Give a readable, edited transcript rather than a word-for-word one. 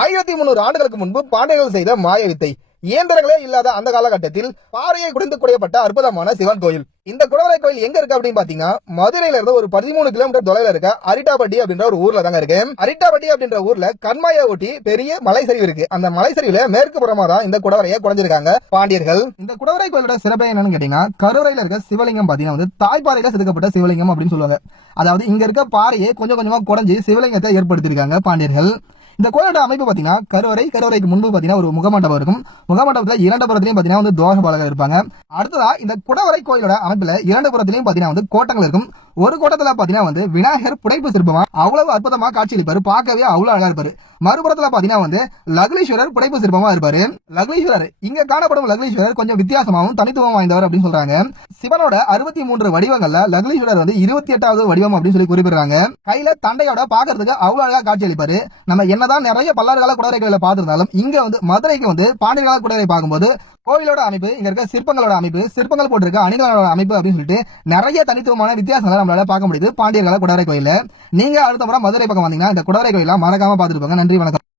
1300 ஆண்டுகளுக்கு முன்பு பாண்டியர்கள் செய்த மாய வித்தை. இயந்திரங்களே இல்லாத அந்த காலகட்டத்தில் பாறையை குடைந்து குடையப்பட்ட அற்புதமான சிவன் கோயில். இந்த குடவரை கோயில் எங்க இருக்கு அப்படின்னு பாத்தீங்கன்னா, மதுரையில இருந்து ஒரு 13 கிலோமீட்டர் தொலைவில் இருக்க அரிட்டாப்பட்டி அப்படின்ற ஒரு ஊர்ல தாங்க இருக்கு. அரிட்டாப்பட்டி அப்படின்ற ஊர்ல கண்மாயை ஒட்டி பெரிய மலைசரிவு இருக்கு. அந்த மலைசரிவுல மேற்கு புறமா தான் இந்த குடவரையை குடைஞ்சிருக்காங்க பாண்டியர்கள். இந்த குடவரை கோயிலோட சிறப்பு என்னன்னு கேட்டீங்கன்னா, கருவறையில இருக்க சிவலிங்கம் பாத்தீங்கன்னா தாய்ப்பாறையில செதுக்கப்பட்ட சிவலிங்கம் அப்படின்னு சொல்லுவாங்க. அதாவது இங்க இருக்க பாறையை கொஞ்சம் கொஞ்சமா குடைஞ்சி சிவலிங்கத்தை ஏற்படுத்தியிருக்காங்க பாண்டியர்கள். இந்த கோயிலோட அமைப்பு பாத்தீங்கன்னா, கருவறைக்கு முன்பு பாத்தீங்கன்னா ஒரு முகமண்டபம் இருக்கும். முகமண்டபத்துல இரண்டு புறத்திலையும் பாத்தீங்கன்னா துவாரபாலகர் இருப்பாங்க. அடுத்ததா இந்த குடவரை கோயிலோட அமைப்புல இரண்டு புறத்திலையும் பாத்தீங்கன்னா கோட்டங்கள் இருக்கும். ஒரு கோட்டத்துல பாத்தீங்கன்னா விநாயகர் புடைப்பு சிற்பமா அவ்வளவு அற்புதமா காட்சியளிப்பாரு. பார்க்கவே அவ்வளவு அழகா இருப்பாரு. மறுபுறத்துல பாத்தீங்கன்னா லக்னீஸ்வரர் புடைப்பு சிற்பமா இருப்பாரு. லக்னீஸ்வரர் இங்க காணப்படும் லக்னீஸ்வரர் கொஞ்சம் வித்தியாசமாகவும் தனித்துவம் வாய்ந்தவர் அப்படின்னு சொல்றாங்க. சிவனோட 63 வடிவங்கள்ல லக்னீஸ்வரர் 28வது வடிவம் அப்படின்னு சொல்லி குறிப்பிடுறாங்க. கையில தண்டையோட பாக்குறதுக்கு அவ்வளவு அழகா காட்சி அளிப்பாரு. நம்ம என்னதான் நிறைய பல்லாறு கால குடவரை கோயில பார்த்திருந்தாலும் இங்க மதுரைக்கு பாண்டிய கால குடவரை பார்க்கும்போது கோயிலோட அமைப்பு, இங்க இருக்க சிற்பங்களோட அமைப்பு, சிற்பங்கள் போட்டிருக்க அணிகளோட அமைப்பு அப்படின்னு சொல்லிட்டு நிறைய தனித்துவமான வித்தியாசங்களை நம்மளால பார்க்க முடியுது பாண்டிய கால குடவரை கோயில. நீங்க அடுத்த முறை மதுரை பக்கம் வந்தீங்கன்னா இந்த குடவரை கோயில மறக்காம பார்த்துட்டு போங்க. நன்றி, வணக்கம்.